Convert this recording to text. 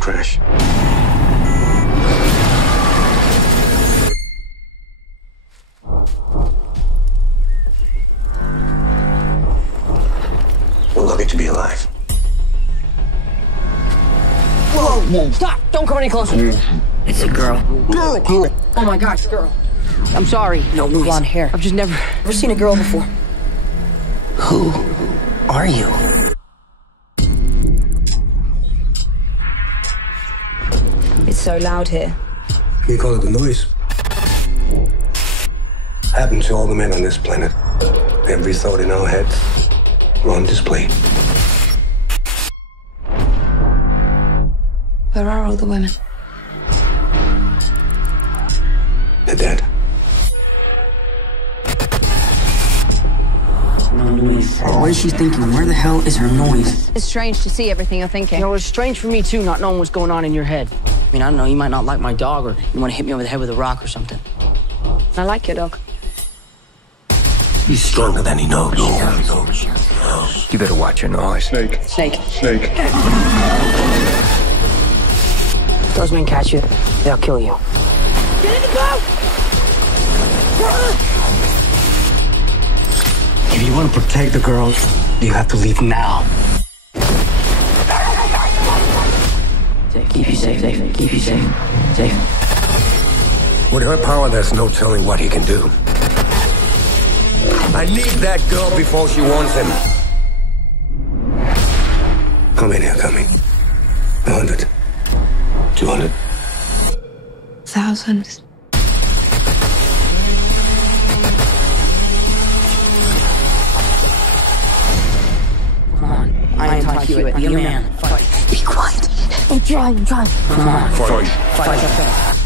crash. We're lucky to be alive. Whoa! Whoa! Stop! Don't come any closer. It's a girl. Girl! Oh my gosh, girl. I'm sorry. No noise. Blonde hair. I've just never seen a girl before. Who are you? It's so loud here. We call it the noise. Happened to all the men on this planet. Every thought in our heads were on display. Where are all the women? They're dead. No noise. What is she thinking? Where the hell is her noise? It's strange to see everything you're thinking. You know, it's strange for me, too, not knowing what's going on in your head. I mean, I don't know, you might not like my dog, or you want to hit me over the head with a rock or something. I like your dog. He's stronger than he knows. You better watch your noise. Snake. If those men catch you, they'll kill you. Get in the boat! If you want to protect the girls, you have to leave now. Keep you safe. Keep you safe. With her power, there's no telling what he can do. I need that girl before she wants him. How many are coming? 100? 200? Thousands. Come on. I ain't Todd Hewitt. Be a man. Fight. Be quiet. I'm trying. Come on. Fight. Fight.